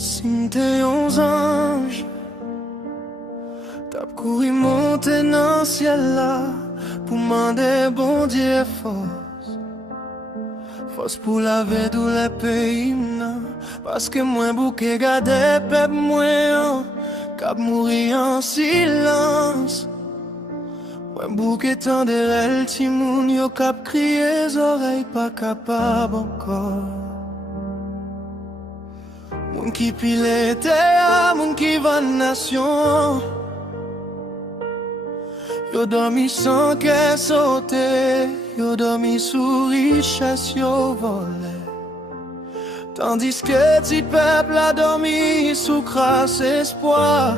Si m'te yon ange, t'ap kouri monte nan ciel la, pou mande bon Dieu force. Force pour laver tous les pays nan, parce que moi bouke gade pep mwen, kap mouri en silence. Moi bouke tande rel ti moun yo kap kriye, oreilles pas capable encore. Moun ki pile te a, moun ki van nation, yo dormi sans que sauter, yo dormi sous richesse yo volé. Tandis que ti peuple a dormi sous crasse espoir,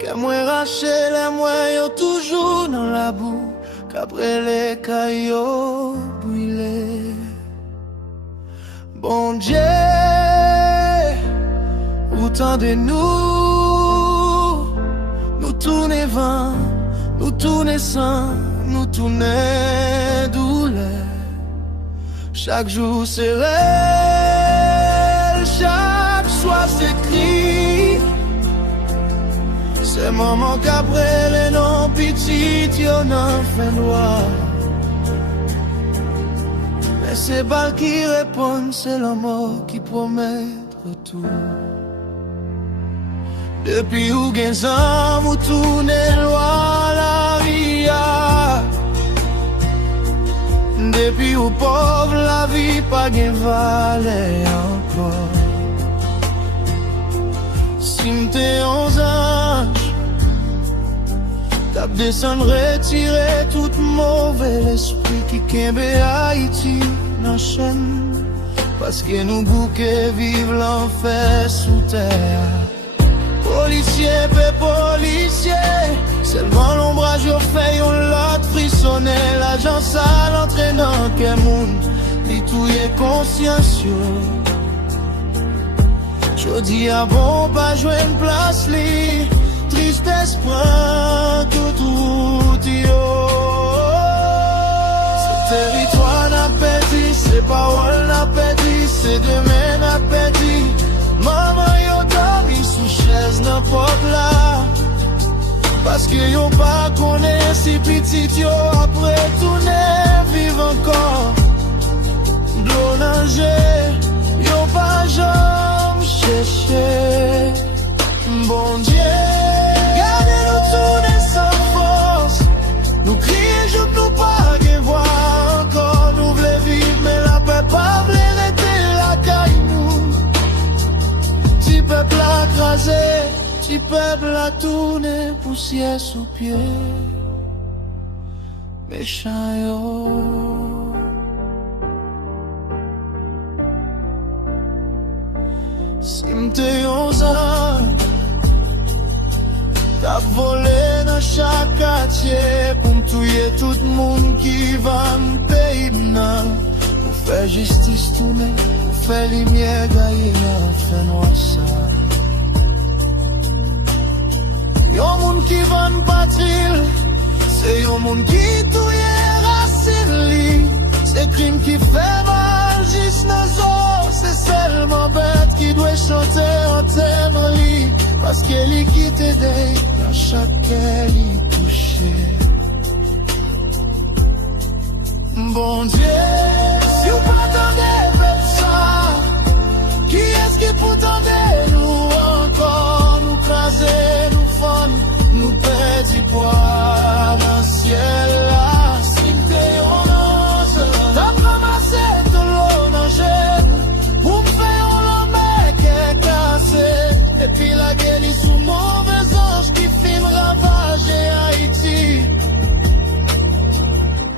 que moi raché les moi yo toujours dans la boue, qu'après les caillots brûlés. Bon Dieu, autant de nous tourner vent, nous tourner sang, nous tourner douleur. Chaque jour c'est réel, chaque soir c'est cri. C'est maman qu'après les noms petites y'en a fait noir. Mais c'est balles qui répondent, c'est la mort qui promet retour. Depuis ou gen zam ou tourne loin la ria, depuis ou pauvre la vie pas gen valeur encore. Si m'te 11 ange, t'ap descendre retirer tout mauvais esprit qui kembe Haïti dans chaîne, parce que nous bouquets vivent l'enfer sous terre. Policier, pe policier, seulement l'ombrage au fait yon lot frissonner. L'agent sale entraînant que moun, li touye consciencieux. Jodi a bon pas jouer une place li, tristesse prend tout route yo. Ce territoire n'a perdu, c'est paroles n'a perdu, c'est demain n'a perdu. Maman yo dormi sous chaise n'importe là, parce que yo pas connaît si petit yo après tourner vivre encore. D'eau nager, yo pas jamais chercher. Bon Dieu, gardez-nous tourner sans force, nous crier je nous pas que voir encore. Nous voulons vivre mais la paix pas voulait arrêter la caille nous. Ti peuple a crasé, ti peuple a tourné, poussière sous pied. Méchant yo. Si m'te 11 ans, t'as volé dans chaque quartier pour m'touiller tout le monde qui va m'payer nan. Pour faire justice tourner, pour faire lumière gailler, faire noir ça. Yon moun qui va m'patril, c'est yon moun qui touye racine li. C'est crime qui fait mal, juste nos os. C'est seulement bête qui doit chanter en thème li, parce qu'elle y quitte des dans chaque qu'elle y touché. Bon Dieu, si vous pas attendez ça, qui est-ce qui peut tendre nous encore, nous craser, nous fondre, nous perdre du poids dans le ciel là. Si m'te onze, t'as ramassé de l'eau dans gêne, pour me faire un mec qui est cassé, et puis la gueule sous mauvais ange qui filme ravager Haïti.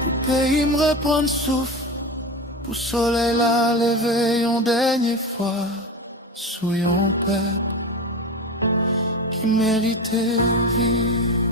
Tout pays me reprend souffle, pour soleil la lever une dernière fois, sous un peuple qui méritait vivre.